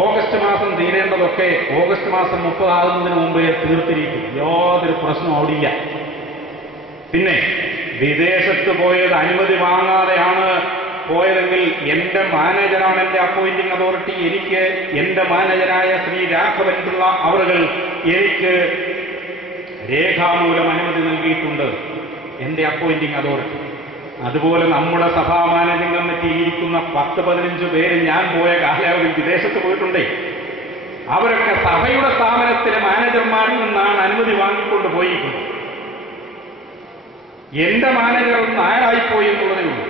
ഓഗസ്റ്റ് മാസം തീരേണ്ടതൊക്കെ ഓഗസ്റ്റ് മാസം 30 ആകുന്നതിന് മുമ്പേ തീർത്തിരിക്കും. യാതൊരു പ്രശ്നവും അവിടില്ല. പിന്നെ വിദേശത്ത് പോയത് അനുമതി വാങ്ങാതെയാണ് പോയതെങ്കിൽ എന്റെ മാനേജറാണ് എന്റെ അപ്പോയിന്റിംഗ് അതോറിറ്റി. എനിക്ക് എന്റെ മാനേജരായ ശ്രീ രാഘവൻ പിള്ള അവர்கள் എനിക്ക് രേഖാമൂലം അനുമതി നൽകിയിട്ടുണ്ട്, എന്റെ അപ്പോയിന്റിംഗ് അതോറിറ്റി. അതുപോലെ നമ്മുടെ സഭാ മാനേജിംഗ് കമ്മിറ്റിയിൽ ഇരിക്കുന്ന 10-15 പേര് ഞാൻ പോയ കാലയളവിൽ വിദേശത്ത് പോയിട്ടുണ്ടേ. അവരൊക്കെ സഭയുടെ സ്ഥാപനത്തിലെ മാനേജർമാരിൽ നിന്നാണ് അനുമതി വാങ്ങിക്കൊണ്ട് പോയിരിക്കുന്നത്. എന്റെ മാനേജർ നായരായിപ്പോയി എന്നുള്ളതേ ഉള്ളൂ.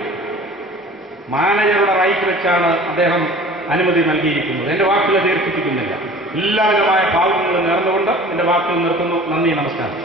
മാനേജറുടെ റൈറ്റ് വെച്ചാണ് അദ്ദേഹം അനുമതി നൽകിയിരിക്കുന്നത്. എന്റെ വാക്കുകൾ ദീർഘിപ്പിക്കുന്നില്ല. എല്ലാവിധമായ ഭാവങ്ങളും നേർന്നുകൊണ്ട് എന്റെ വാക്കുകൾ നിർത്തുന്നു. നന്ദി, നമസ്കാരം.